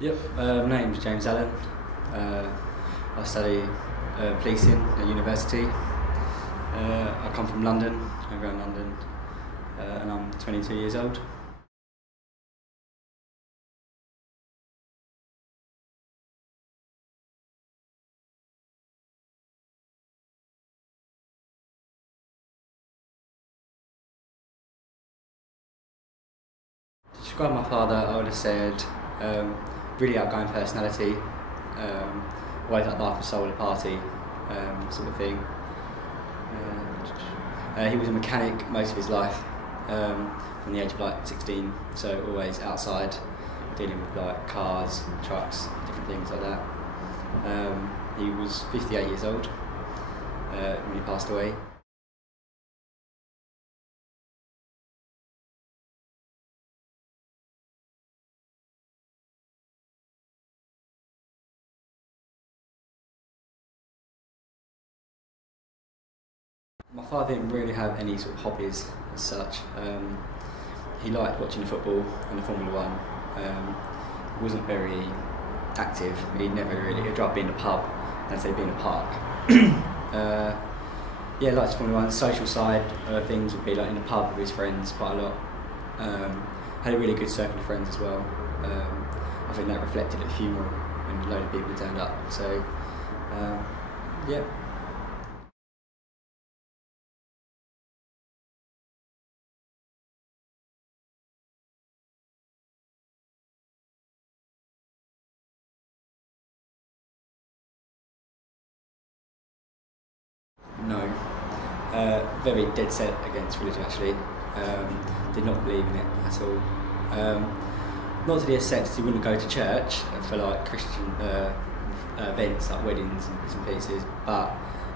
Yep, my name's James Allen. I study policing at university. I come from London, I'm around London, and I'm 22 years old. To describe my father, I would have said really outgoing personality, always like life and soul of the party, sort of thing. He was a mechanic most of his life, from the age of like 16, so always outside, dealing with like cars, trucks, different things like that. He was 58 years old when he passed away. My father didn't really have any sort of hobbies as such. He liked watching football and the Formula 1. He wasn't very active. He'd rather be in the pub than say be in a park. Yeah, liked Formula 1. Social side things would be like in the pub with his friends quite a lot. Had a really good circle of friends as well. I think that reflected at the funeral when a load of people turned up. So, yeah. No. Very dead set against religion actually. Did not believe in it at all. Not to the extent that he wouldn't go to church for like Christian events like weddings and bits and pieces, but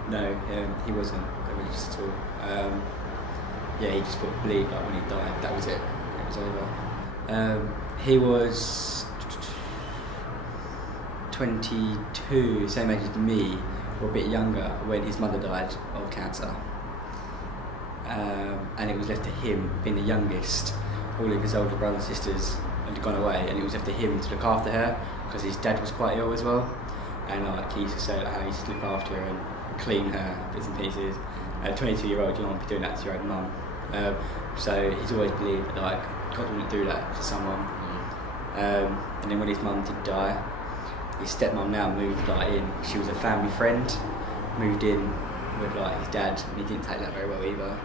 no, he wasn't religious at all. Yeah, he just believed like when he died, that was it. It was over. He was 22, same age as me, or a bit younger, when his mother died of cancer. And it was left to him, being the youngest. All of his older brothers and sisters had gone away, and it was left to him to look after her because his dad was quite ill as well. And like he used to say like, how he used to look after her and clean her bits and pieces. At 22-year-old, you don't want to be doing that to your own mum. So he's always believed that like God wouldn't do that to someone. And then when his mum did die, his stepmom now moved like in. She was a family friend, moved in with like his dad, and he didn't take that very well either.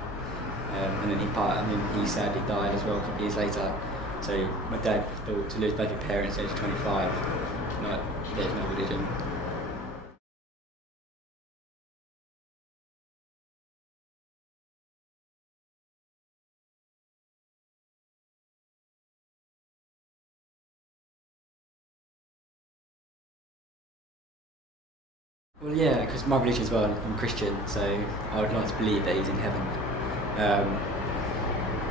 And then he sadly died as well a couple of years later. So my dad thought to lose both his parents at age 25, like there's no religion. Well, yeah, because my religion as well, I'm Christian, so I would like to believe that he's in heaven.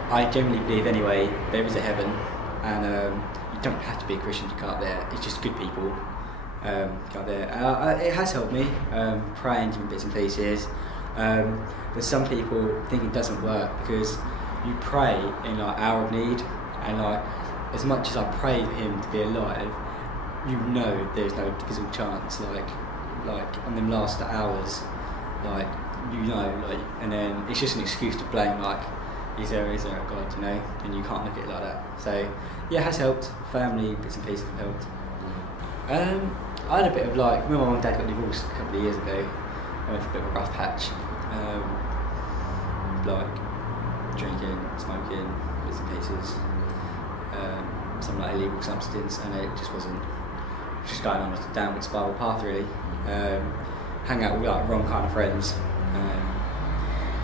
I generally believe anyway there is a heaven, and you don't have to be a Christian to go up there. It's just good people go up there. It has helped me praying different bits and pieces. But some people think it doesn't work because you pray in like hour of need, and like as much as I pray for him to be alive, you know there's no physical chance. Like on them last hours, like you know, like, and then it's just an excuse to blame. Like, is there a God, you know? And you can't look at it like that. So yeah, it has helped. Family bits and pieces have helped. I had a bit of like when my mum and dad got divorced a couple of years ago. I went for a bit of a rough patch, like drinking, smoking, bits and pieces, some like illegal substance, and it just wasn't. Just going on a downward spiral path really. Hang out with like wrong kind of friends.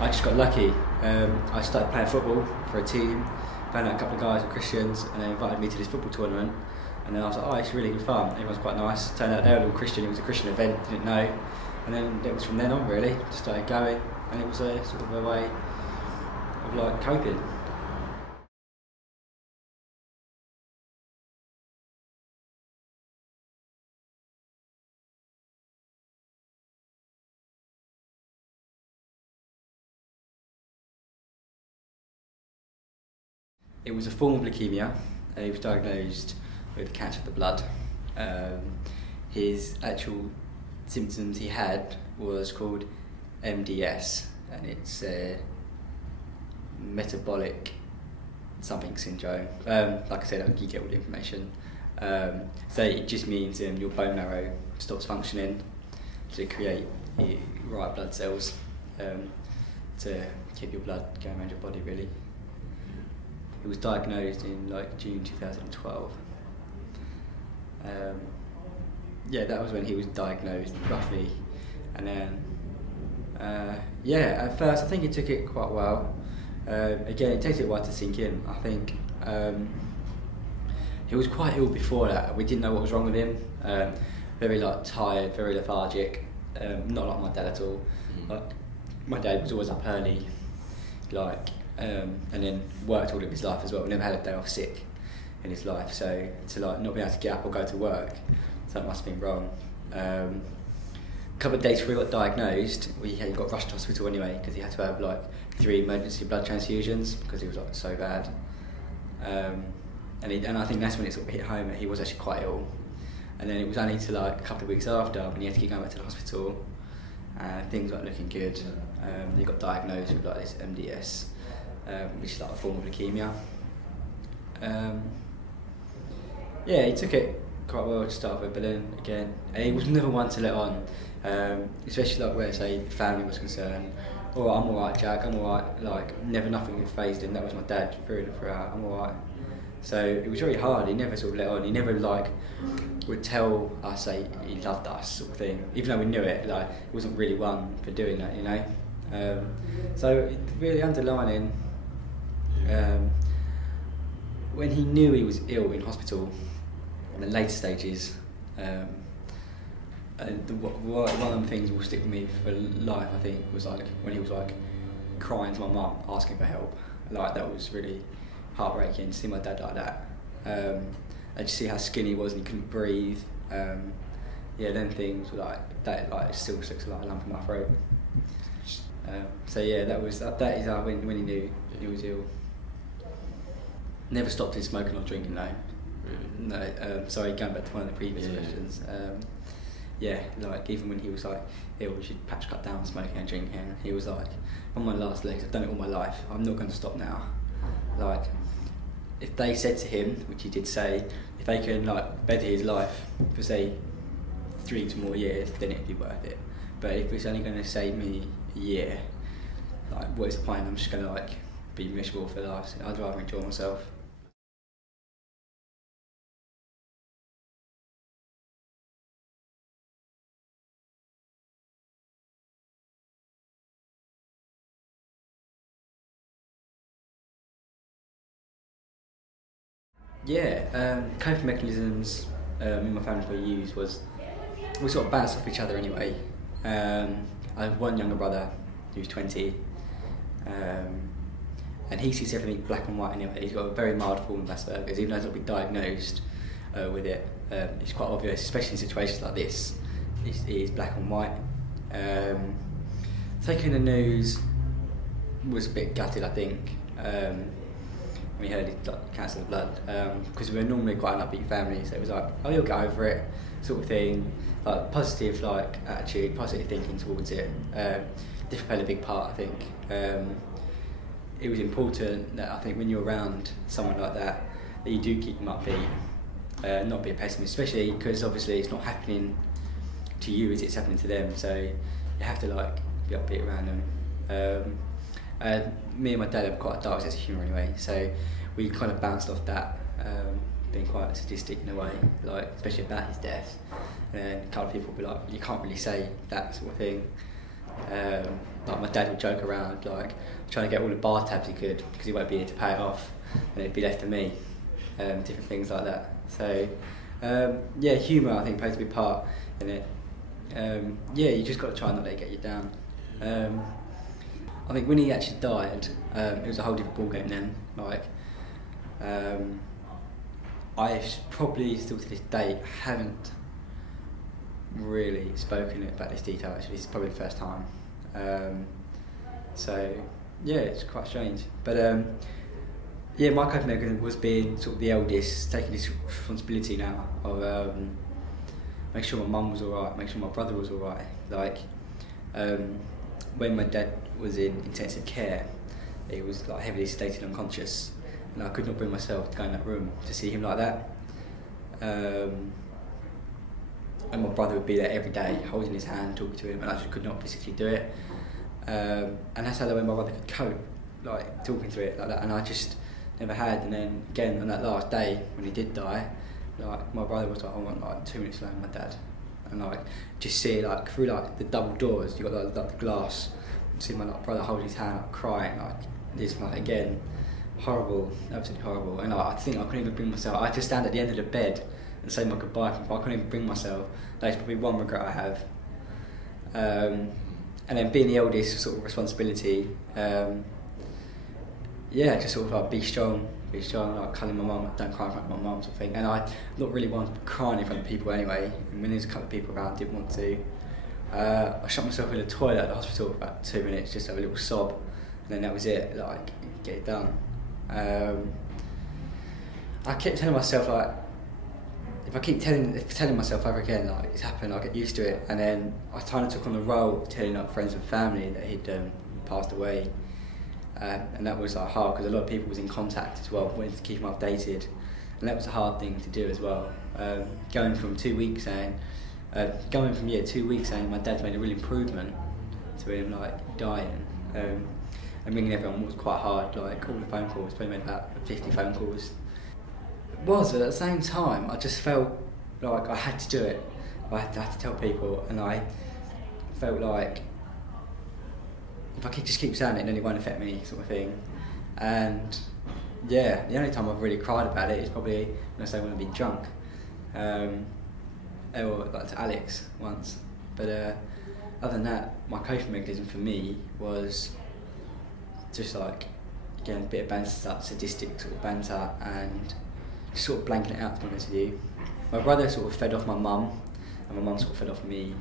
I just got lucky. I started playing football for a team, found out a couple of guys were Christians, and they invited me to this football tournament. And then I was like, oh, it's really good fun. Everyone's quite nice. Turned out they were all Christian. It was a Christian event, didn't know. And then it was from then on really. Just started going, and it was a sort of a way of like coping. It was a form of leukemia. He was diagnosed with cancer of the blood. His actual symptoms he had was called MDS, and it's metabolic something syndrome. Like I said, you get all the information. So it just means your bone marrow stops functioning to create the right blood cells to keep your blood going around your body, really. It was diagnosed in like June 2012. Yeah, that was when he was diagnosed, roughly. And then, at first I think he took it quite well. Again, it takes a while to sink in. I think he was quite ill before that. We didn't know what was wrong with him. Very tired, very lethargic. Not like my dad at all. Like, my dad was always up early, and then worked all of his life as well. Never had a day off sick in his life. So to not be able to get up or go to work, something must have been wrong. A couple of days before he got diagnosed, he got rushed to hospital anyway because he had to have 3 emergency blood transfusions because he was so bad. And I think that's when it sort of hit home that he was actually quite ill. And then it was only till a couple of weeks after when he had to keep going back to the hospital. Things weren't looking good. He got diagnosed with this MDS, which is a form of leukemia. He took it quite well to start with, but then again, he was never one to let on, especially where say the family was concerned. I'm alright, Jack, I'm alright. Nothing phased him. That was my dad through and throughout. I'm alright. So it was very hard. He never sort of let on. He never would tell us he loved us sort of thing, even though we knew it. He wasn't really one for doing that, you know. So really underlining, when he knew he was ill in hospital, in the later stages, one of the things that will stick with me for life, I think, was when he was crying to my mum, asking for help. That was really heartbreaking to see my dad like that. And to see how skinny he was and he couldn't breathe. Then things were that. It still sticks like a lump in my throat. That is when he knew he was ill. Never stopped him smoking or drinking though. No, sorry, going back to one of the previous questions. Even when he was ill, we should patch cut down smoking and drinking. He was on my last legs. I've done it all my life. I'm not going to stop now. If they said to him, which he did say, if they can better his life for say 3 more years, then it'd be worth it. But if it's only going to save me a year, what is the point? I'm just going to be miserable for the last. I'd rather enjoy myself. Coping mechanisms in my family we used was we sort of bounced off each other anyway. I have one younger brother who's 20, and he sees everything black and white anyway. He's got a very mild form of Asperger's, even though he's not been diagnosed with it. It's quite obvious, especially in situations like this. It is black and white. Taking the news was a bit gutted, I think. We heard he got cancer of the blood, because we were normally quite an upbeat family, so it was you'll get over it, sort of thing. Positive attitude, positive thinking towards it. Did play a big part, I think. It was important that I think when you're around someone like that you do keep them upbeat, not be a pessimist, especially because obviously it's not happening to you as it's happening to them, so you have to be upbeat around them. Me and my dad have quite a dark sense of humour anyway, so we kind of bounced off that, being quite sadistic in a way, especially about his death. And a couple of people would be you can't really say that sort of thing. My dad would joke around, trying to get all the bar tabs he could because he won't be here to pay it off, and it'd be left to me. Different things like that. So, humour I think plays a big part in it. You just got to try not to let it get you down. I think when he actually died, it was a whole different ballgame then. I probably still to this day haven't really spoken about this detail. Actually, it's probably the first time. It's quite strange. But Yeah, my coping mechanism was being sort of the eldest, taking this responsibility now of make sure my mum was alright, make sure my brother was alright. Like, when my dad was in intensive care, he was like heavily sedated, unconscious, and I could not bring myself to go in that room to see him like that. And my brother would be there every day, holding his hand, talking to him, and I just could not physically do it. And that's how the way my brother could cope, like talking to it like that, and I just never had. And then again on that last day when he did die, like my brother was like, I want like 2 minutes alone with my dad, and like just see like through like the double doors, you got like the glass, see my like, brother holding his hand, like crying, like this, like again, horrible, absolutely horrible. And like, I think I couldn't even bring myself. I had to stand at the end of the bed and say my goodbye to him, but I couldn't even bring myself. That's probably one regret I have. And then being the eldest, sort of responsibility. Yeah, just sort of like be strong, like telling my mum, don't cry in front of my mum, sort of thing. And I not really want to cry in front of people anyway. And when there's a couple of people around, I didn't want to. I shut myself in the toilet at the hospital for about 2 minutes, just have a little sob, and then that was it. Like, get it done. I kept telling myself like, if I keep telling myself over again, like it's happened, I'll get used to it. And then I kind of took on the role of telling like friends and family that he'd passed away. And that was like hard because a lot of people was in contact as well, wanted to keep them updated, and that was a hard thing to do as well. Going from 2 weeks saying, 2 weeks saying my dad's made a real improvement to him like dying, and ringing everyone was quite hard. Like all the phone calls, probably made about 50 phone calls. It was, but at the same time, I just felt like I had to do it. I had to tell people, and I felt like if I could just keep saying it, then it won't affect me, sort of thing. And yeah, the only time I've really cried about it is probably when I say when I've been drunk, or like to Alex once. But other than that, my coping mechanism for me was just like, again, a bit of banter, sadistic sort of banter, and just sort of blanking it out, to be honest with you. My brother sort of fed off my mum, and my mum sort of fed off me.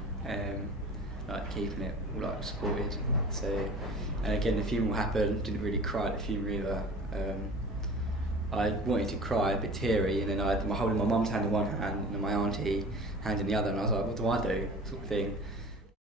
Like keeping it all like supported. So, and again, the funeral happened. Didn't really cry at the funeral either. I wanted to cry, a bit teary, and then I'm holding my mum's hand in one hand and my auntie hand in the other, and I was like, what do I do, sort of thing.